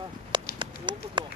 我不走